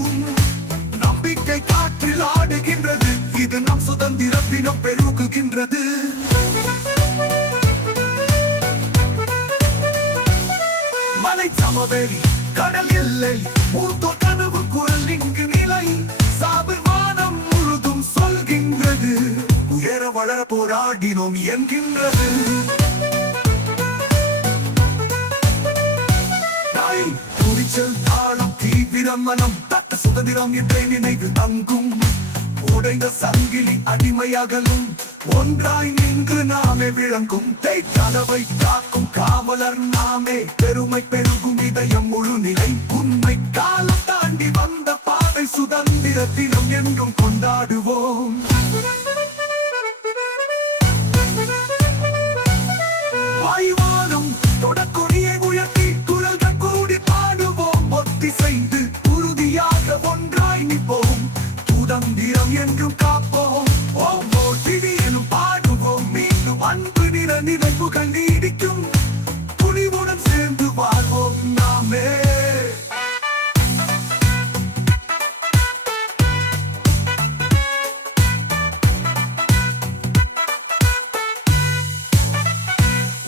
நீடிக்கும். நம்பிக்கை காற்றில் ஆடுகின்றது, இது நம் சுதந்திர தினம் பெருகுகின்றது. மலை சமவெளி கடல் எல்லை மூத்தோர் கனவு குரல் இங்கு நிலை சாபு வானம் முழுதும் சொல்கின்றது. உயர வளர போராடினோம் என்கின்றது. துணிச்சல் தாளம் தீவிரம் மனம் தட்ட சுதந்திரம் என்றே நினைவு தங்கும். உடைந்த சங்கிலி அடிமையாகலும் ஒன்றாய் நின்று நாமே விளங்கும். கனவை காக்கும் காவலர் நாமே, பெருமை பெருகும் இதயம் முழு நிலை. உண்மை காலம் தாண்டி வந்த பாதை சுதந்திர தினம் என்றும் கொண்டாடுவோம். வாயுவானம் தொடக்கொடியை உயர்த்தி குரல்கள் கூடி பாடுவோம். ஒத்தி செய்து உறுதியாக ஒன்றாய் நிற்போம். சுதந்திரம் என்றும் காப்போம். ஒவ்வொரு திடீரும் பாடுவோம். மீண்டும் அன்பு நிற நினைவுகள் நீடிக்கும். துணிவுடன் சேர்ந்து வாழ்வோம் நாமே.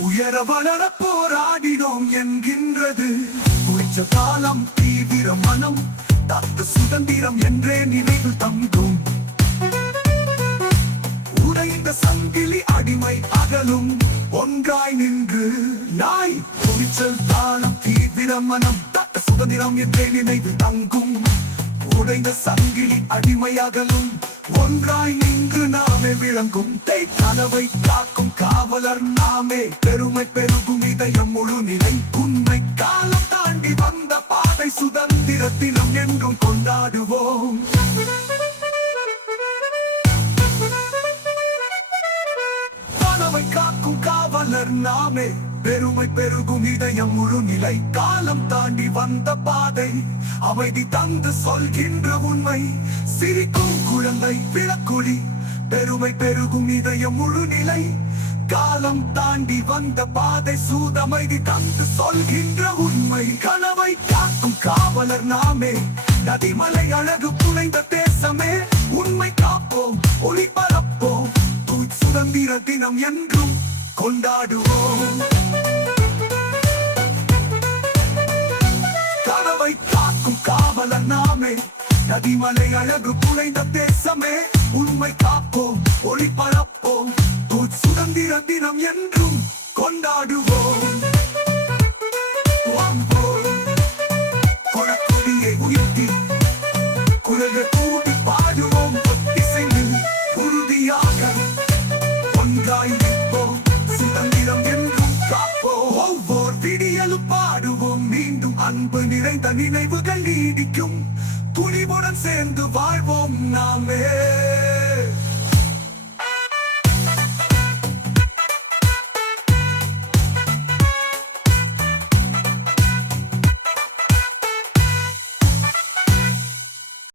உயர வளர போராடினோம் என்கின்றது. உச்ச காலம் தீவிர மனம் தத்து சுதந்திரம் என்றே நினைவு தங்கும். உடைந்த சங்கிலி அடிமை அகலும் ஒன்றாய் நின்று நாய். துணிச்சல் தாளம் தீவிர மனம் தத்த சுதந்திரம் என்றே நினைவு தங்கும். உடைந்த சங்கிலி அடிமை அகலும் ஒன்றாய் நின்று நாமே விளங்கும். கனவை காக்கும் காவலர் நாமே, பெருமை பெருகும் இதயம் முழு நிலை. உண்மை காலம் தாண்டி வந்த பாதை சுதந்திர தினம் என்றும் கொண்டாடுவோம். கனவை காக்கும் காவலர் நாமே, பெருமை பெருகும் இதயம் முழு நிலை. காலம் தாண்டி வந்த பாதை அமைதி தந்து சொல்கின்ற உண்மை. சிரிக்கும் குழந்தை விளக்குழி, பெருமை பெருகும் இதயம் முழு நிலை. காலம் தாண்டி வந்த பாதை சூதமைதி தந்து சொல்கின்ற உண்மை. கனவை காக்கும் காவலர் நாமே, நதிமலை அழகு புனைந்த தேசமே. உண்மை காப்போம், ஒளி பரப்போம், சுதந்திர தினம் என்றும் கொண்டாடுவோம். கனவை காக்கும் காவலர் நாமே, நதிமலை அழகு புனைந்த தேசமே. உண்மை காப்போம், ஒளி பரப்போம், சுதந்திர தினம் என்றும் கொண்டாடுவோம். கொடியை உயர்த்தி குரல்கள் கூடி பாடுவோம். இசைந்து உறுதியாக ஒன்றாய் நிற்போம். சுதந்திரம் என்றும் காப்போம். ஒவ்வொரு விடியலும் பாடுவோம். மீண்டும் அன்பு நிறைந்த நினைவுகள் நீடிக்கும். துணிவுடன் சேர்ந்து வாழ்வோம் நாமே.